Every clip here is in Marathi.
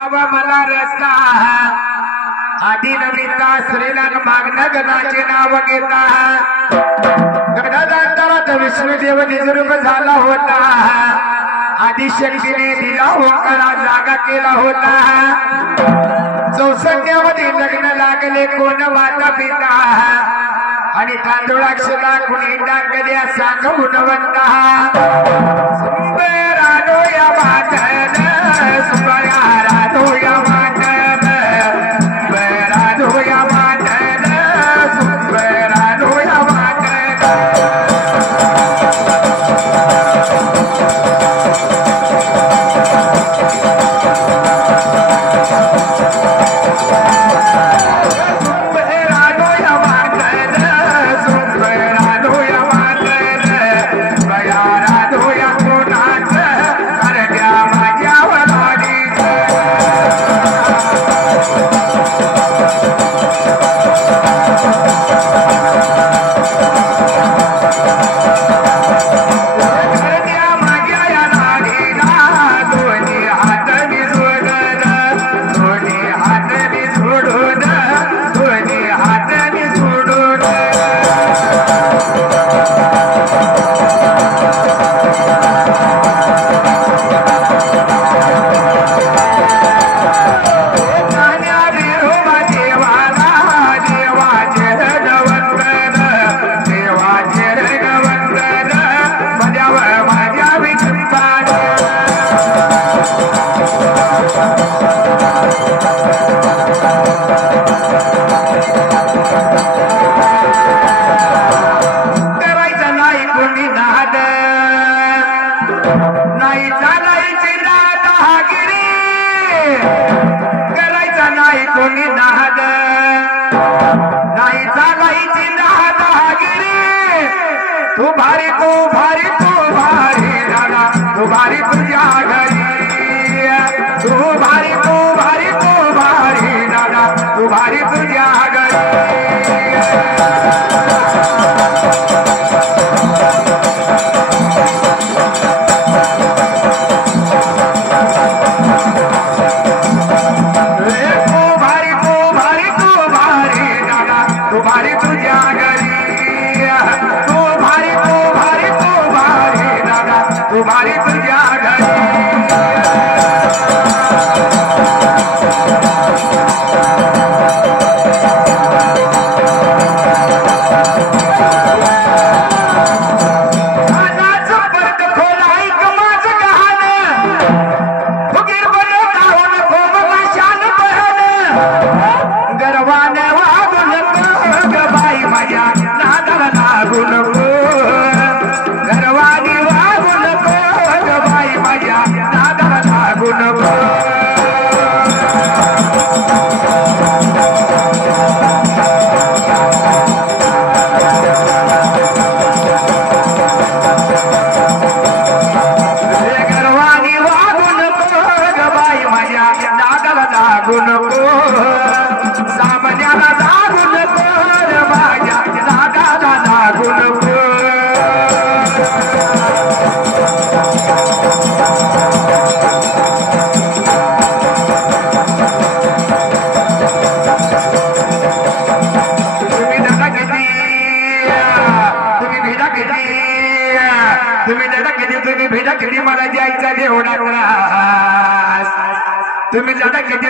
बाबा मला रस्ता आधी नमिता श्रीरंग मागणं गणाचे नाव घेता गणांतरात विष्णुदेव निजरूप झाला होता आदिशक्तीने दिला ओंकारा जागा केला होता 64मध्ये लग्न लागले कोण वाटा पिता आणि तांदूळाक्षला कुणी टाकल्या सांग गुणवंता सुंदरानो या वाटण सुंदरानो या वाटण सुंदरानो या वाटण सुंदरानो या वाटण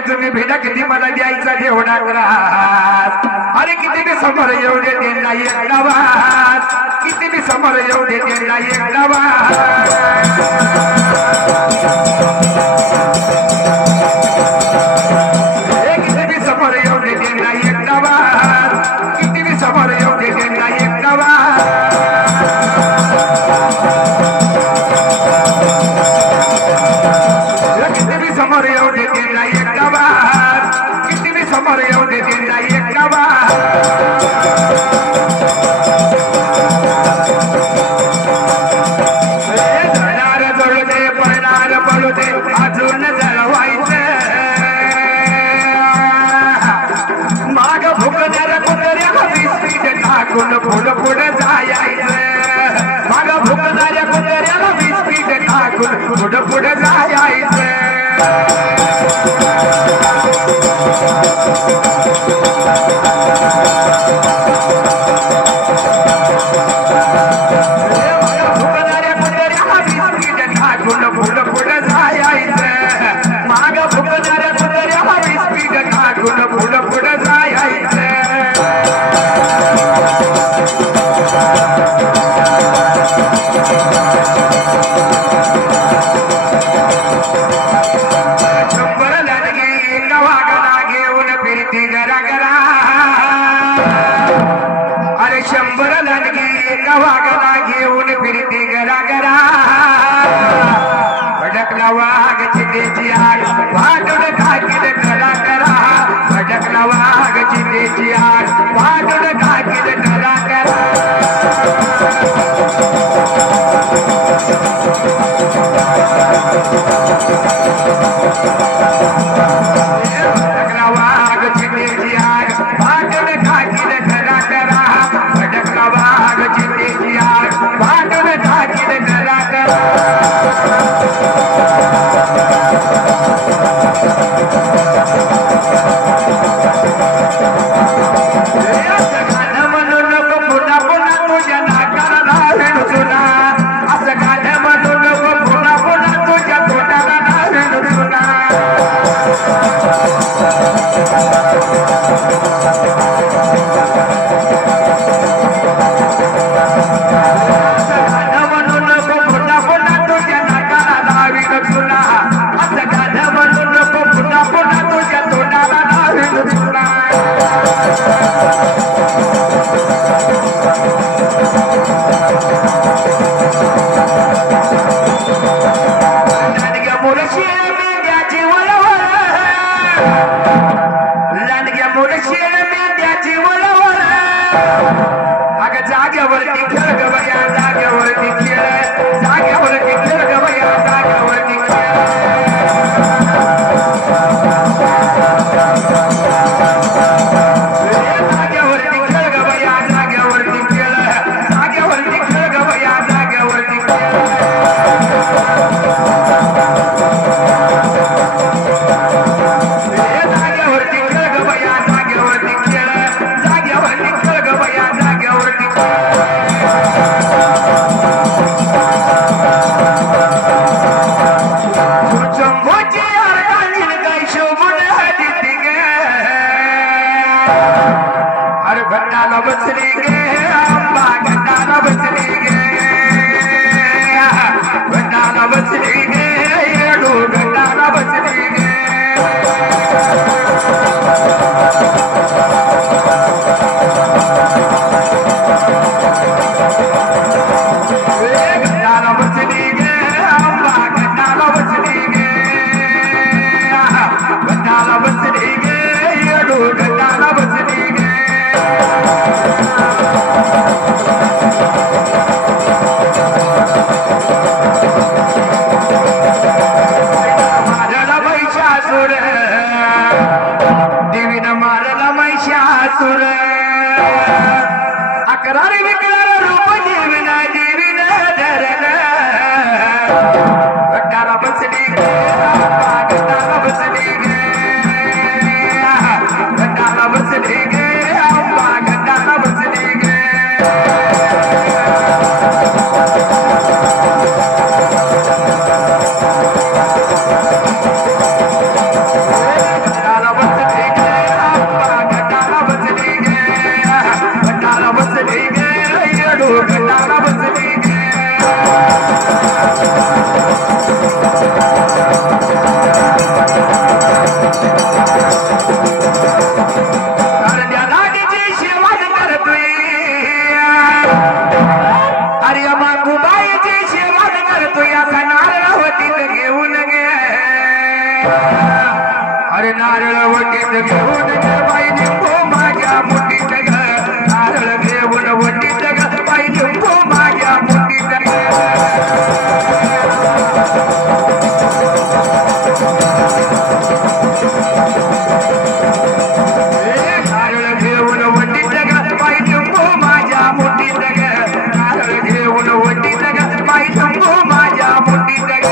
तुम्ही भेटा किती मला द्यायचा जेवढा अरे किती मी समोर येऊ देते नाही एक डावात किती मी समोर येऊ देते नाही एक डावात किती मी समोर येऊ देते नाही एक डावात किती मी समोर येऊ देते नाही एक डावात समोर येऊ देते नाही एक गावात किती मी समोर येऊ देते नाही एक गावात जळणार जळू दे पळणार पळू दे अजून जळवायचं माग भुकणाऱ्या कुत्र्याला बिस्किट टाकून पुढं पुढं जायचं माग भुकणाऱ्या कुत्र्याला बिस्किट टाकून पुढं पुढं जायचं बसली गे आंबा गटाला बसली गे गटाला बसली गे येडू गटाला बसली गे गटाला बसली गे आंबा गटाला बसली गे गटाला बसली गे येडू गटाला बसली गे मारला महिषासुर देवीनं मारला महिषासुर अकरार विकरार रूप देवीनं धरलं गटाला बसली गे गटाला बसली गे गटाला बसली गे आंबा गटाला बसली गे गटाला बसली गे आंबा गटाला बसली गे गटाला बसली गे येडू गटाला बसली गे अरे नारळ वटीत घेऊन गे बाई लिंबू माझ्या मुठीत ग नारळ घेऊन वटीत ग बाई लिंबू माझ्या मुठीत ग नारळ घेऊन वटीत ग बाई लिंबू माझ्या मुठीत ग नारळ घेऊन वटीत ग बाई लिंबू माझ्या मुठीत ग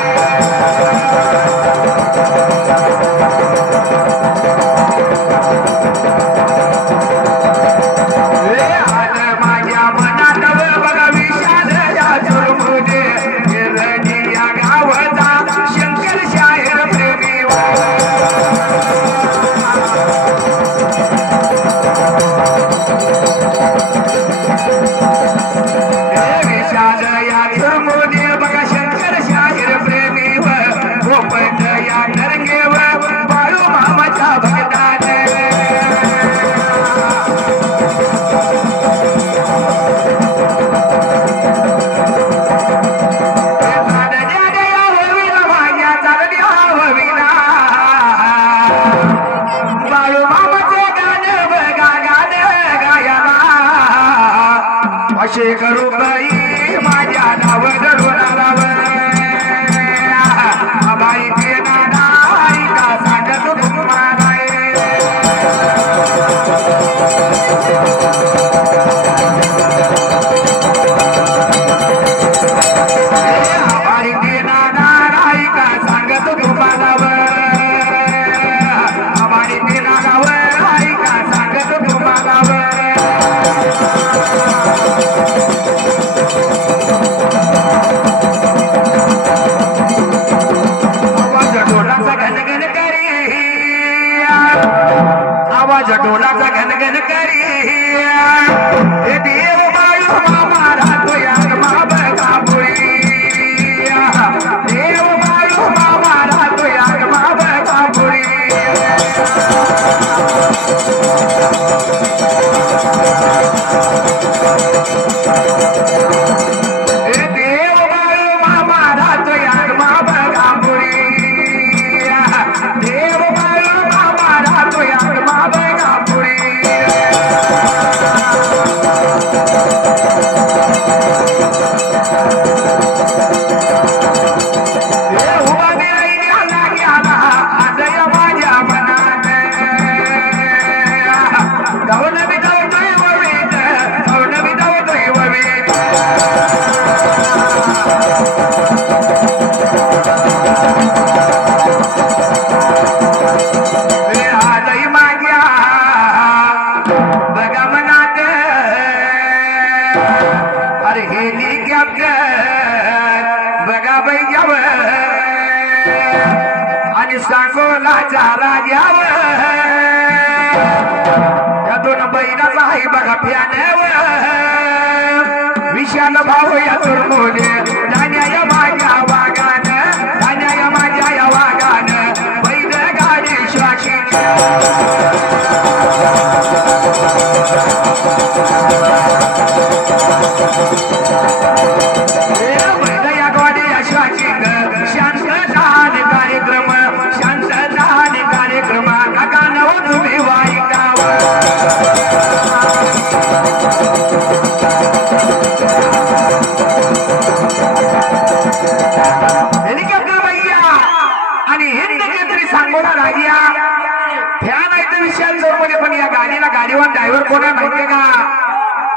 असे करू बाई माझ्या नाव दडवला बाई ते नाई का सांगत तुम्हाला बाई ते नाई का सांगत तुम्हाला बाई ते नाई का सांगत तुम्हाला आवाज ढोलाचा घनघन करी हे देव बाळू मामा राहतो या बघा बुळी देव बाळू मामा राहतो या बघा बुळी देव बाळू मामा राहतो या बघा बुळी देव बाळू मामा राहतो या बघा बुळी आणि सांगोलाच्या राजावर या दोन बैलाचा आहे बघा प्यान्यावर भाऊ या सुरमोले धान्या या माझ्या वागान धान्या या माझ्या या वागान बैल गाडी श्वाशी बैल या गाडी या श्वाशी शांतताने कार्यक्रम शांतताने कार्यक्रम काकांनो तुम्ही वाईकाव हेलिकॉप्टर भैया आणि हिंद केंद्री सांगोला रागिया फॅन आहे तर विशाल जोरमध्ये पण या गाडीला गाडीवर ड्रायव्हर कोण आहे माहितीये का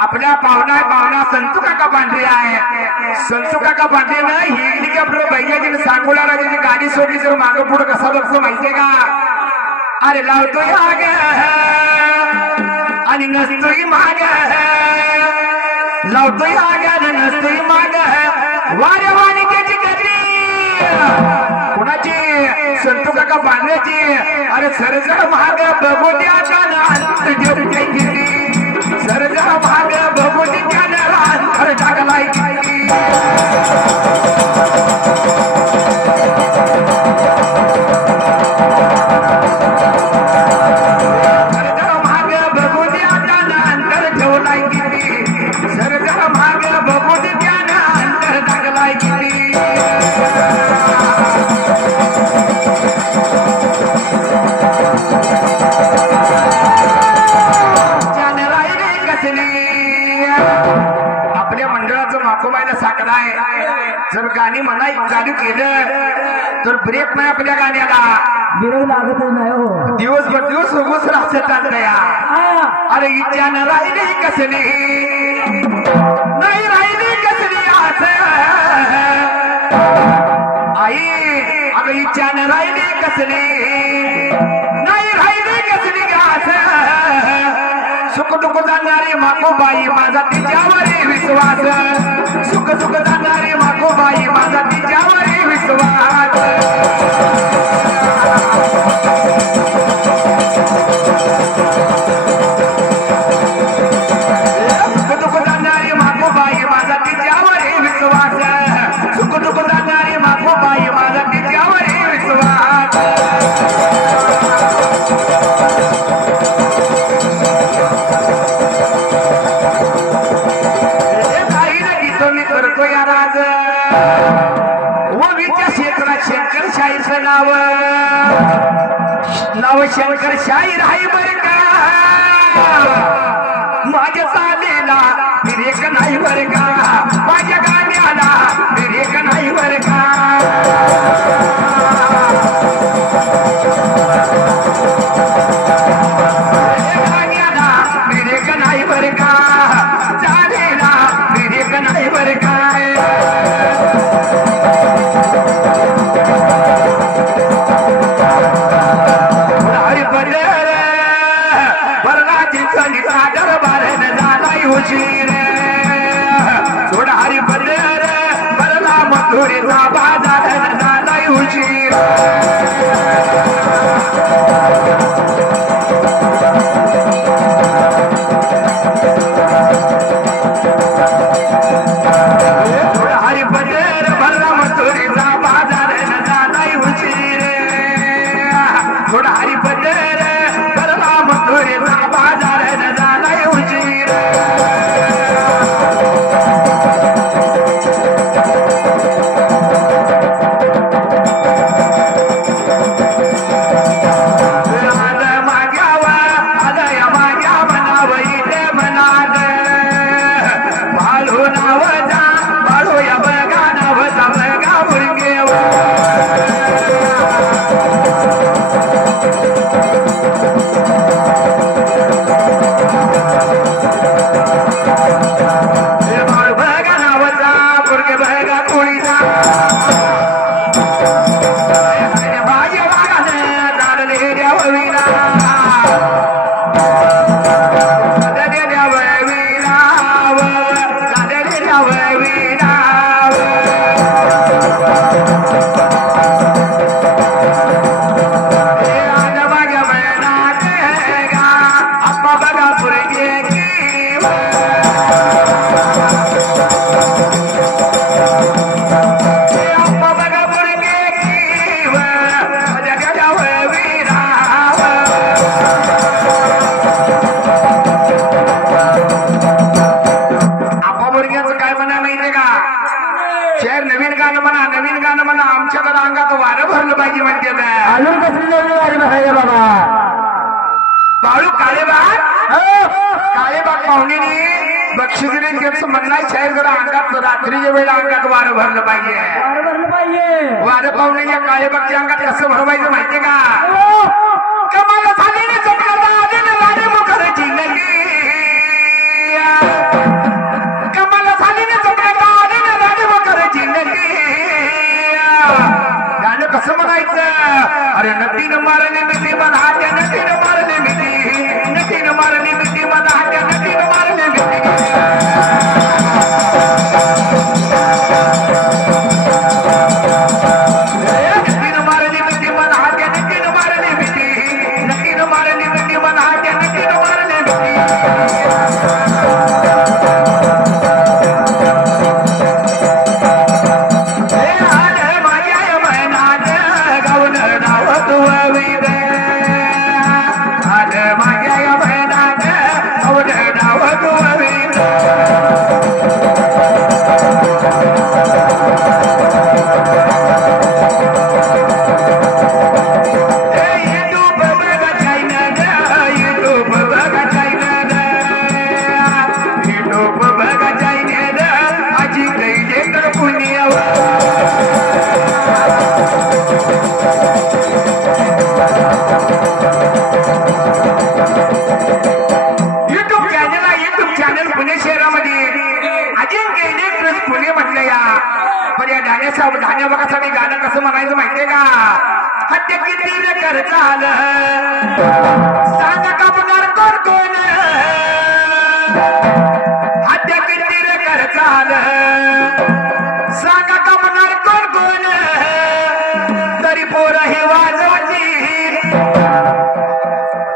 आपल्या पाहुणा संतू काका पांढरे आहे संतू काका पांढरे ना हेलिकॉप्टर भैयाची सांगोला राजाची गाडी सोडली तर मागं पुढे कसा बघतो माहितीये का अरे लावतोय आग आणि नसतोय माग लावतोय आग आणि नसतोय माग वाऱ्या वाणी त्याची गती कुणाची संतू काका पांढऱ्याची अरे सरजड महाग बघोटी सरजड महाग बघोटी अरे टाकलाय जर गाणी म्हणाय चालू केलं तर ब्रेक नाही आपल्या गाण्याला बिरव लागत नाही हो दिवस उगूच राहत चालतया अरे इच्छा न राहिली कसली नाही राहिली कसली आस आई अगं इच्छा न राहिली कसली नाही राहिली कसली आस सुख दुःख जाणारी माकोबाई माझा तिच्यावर विश्वास सुख सुख जाणारी माकोबाई माझा तिच्यावर विश्वास सुख दुःख जाणारी माकोबाई माझा तिच्यावर विश्वास सुख दुःख जाणारी माकोबाई माझा तिच्यावर विश्वास शंकर नाव शंकर शाहीर आहे बर का माझ्या चालेला बिरेक नाही बर का माझ्या गाण्याला बिरेक नाही बर का गाण्याला बिरेक नाही बर का चालेला बिरेक नाही बर का थोडा हरी बदर बरला मथुरेचा बाजार झालाय उशीर थोडा हरी बदर बरला मथुरेचा बाजार झालाय उशीर थोडा हरी बदर बरला मथुरेचा बाजार झालाय उशीर पाहुण्याच्या वेळेला अंगात वारं भरलं पाहिजे. वारं भरलं पाहिजे. वारं पाहुण्याच्या काळेबागच्या अंगात कसं भरवायचं माहितीये का? कमाल झालेली लाडे मुखर्जी लगी कमाल झालेली लाडे मुखर्जी लगी. गाणं कसं म्हणायचं? अरे नदीनं मारली मिठी मला हात्या नदीनं मारली मिठी नदीनं मारली मिठी मला हात्या नदीनं मारली मिठी. नदीनं मारली मिठी मला हात्या नदीनं मारली मिठी नदीनं मारली मिठी मला हात्या नदीनं मारली मिठी. धान्याबागासाठी गाणं कसं म्हणायचं माहितीये का? हत्या किती कर झालं सांगा का पुणार कोण कोण हत्या किती कर झालं सांगा का पुणार कोण कोण. तरी पोरं ही वाजवायची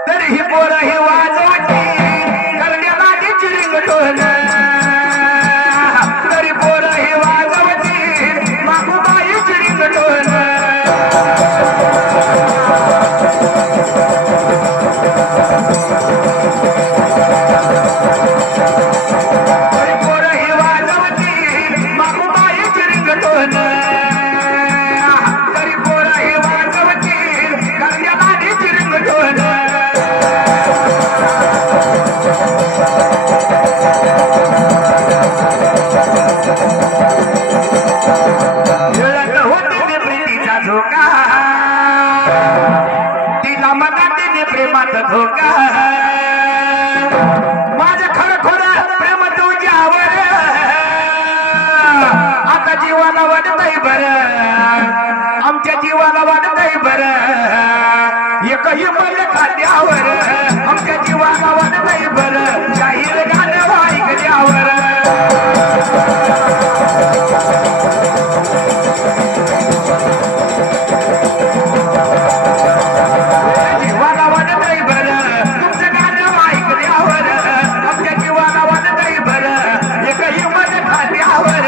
तरी ही पोरं ही वाजवायची करण्याला चिरिंगटोन. तरी पोरं ही वाजवायची मागूबाई चिरिंगटोन. तरी पोरं ही वाजवायची मागूबाई चिरिंगटोन. तरी पोरं ही वाजवायची करण्याला चिरिंगटोन. तिला मनात प्रेमात धोका माझं खरं खरं प्रेम तुझ्यावर आता जीवाला वाटतंय बरं आमच्या जीवाला वाटतंय बरं एकही मल खाद्यावर आमच्या जीवाला वाटतंय बरं जाहीर गाणं ऐकल्यावर. जीवाला वाटतंय बरं तुमचं गाणं ऐकल्यावर आमच्या जीवाला वाटतंय बरं एकही मल खाद्यावर.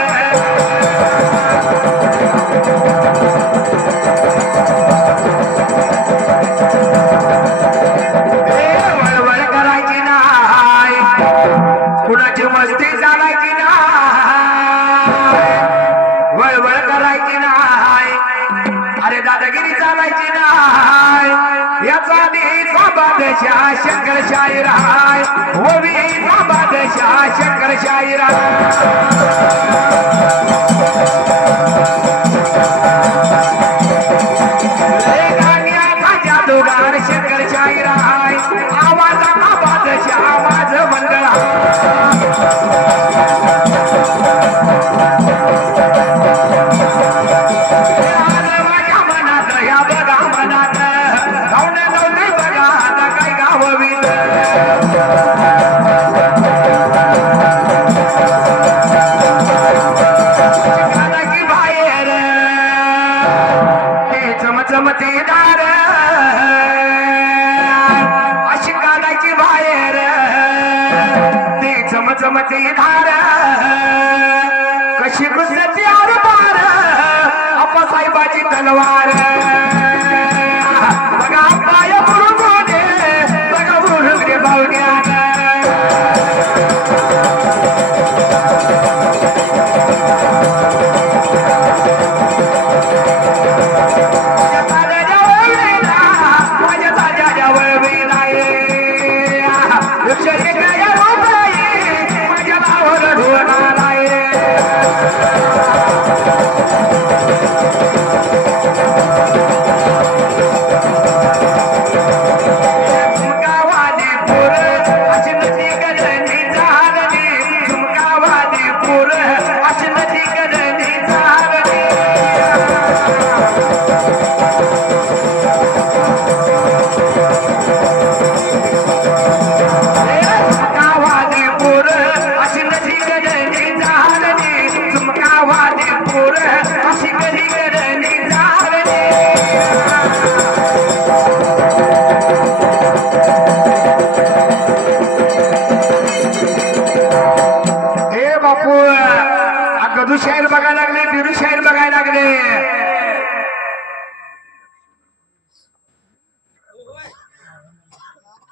वळवळ करायची नाही कुणाची मस्ती चालायची नाही वळवळ करायची नाही अरे दादागिरी चालायची नाही. याचा नीचा बादशाह शंकर शाहीर हाय ओवीचा बादशाह शंकर शाहीर जादूगार शंकर शाहीर हाय आवाजाचा बादशाह माझं मंडळ. माझ्या मनात या बघा मनात जाऊन जाऊन बघा आता काय गाववीत. की बाहेर ते चमचमती दार अशी कानाची बाहेर ते चमचमती धार कशी गुजरती आरपार आप्पासाहेबाची तलवार. बघा पाय बुडून बघा बुडून बावड्या माझ्या नावावर ढोला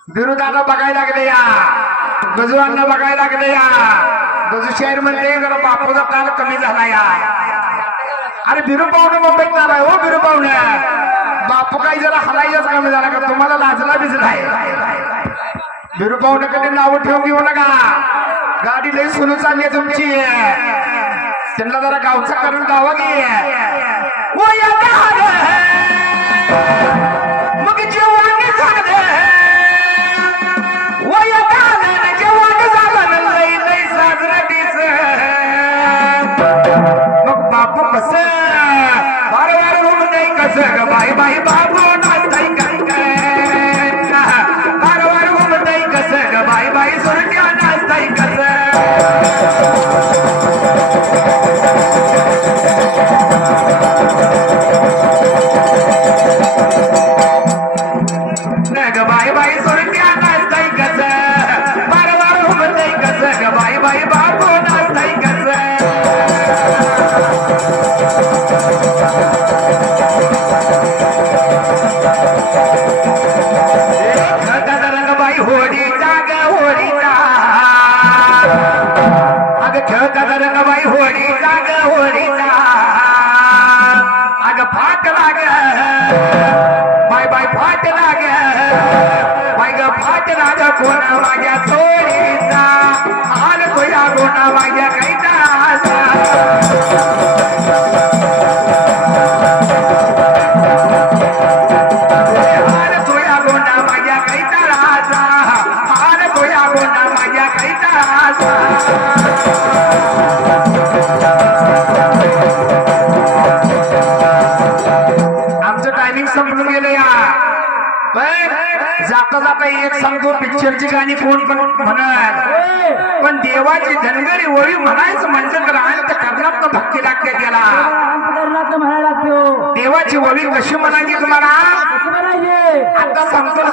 बिरुदाला बघायला लागले या गजूरांना बघायला लागले या गजू शहर म्हणते जरा बापूचा ताल कमी झाला या अरे बिरू पाहुणं मुंबईत आलाय हो बिरू पाहुणं बापू काही जरा हलायच कमी झाला का तुम्हाला लाजला भिजलाय बिरू पाहुणं कधी नाव ठेवून घेऊ नका गाडी लई सुरू चालली आहे तुमची त्यांना जरा गावचा करून दावा की मग जेवण झालं जेवण झालं लई लई साजराटीच मग बापू कस वारंवार होऊन नाही कस ग बाई बाई बापू नाचताय काय वारंवार होऊन नाही कस ग बाई बाई सुरट्या नाचताय कस बाई बाई सुरट्या नाचताय कस वारंवार होऊन नाही कस ग बाई बाई बापू नाचताय कस होळीचा ग होळीचा अग खेळता रंग बाई होळीचा ग होळीचा अग फाट लाग बाय बाय फाट लाग बाय ग फाट लाग कोणा माझ्या चोरीचा हाल कोया कोणा माझ्या कैचा आमचं टायमिंग संपून गेलं या पण जाता जाता एक सांगतो पिक्चरची गाणी कोण पण म्हणत पण देवाची धनगरी ओळी म्हणायचं म्हणजे तर अंत कर्णात भक्ती लागते त्याला देवाची ओळी कशी म्हणायची तुम्हाला आता सांगतो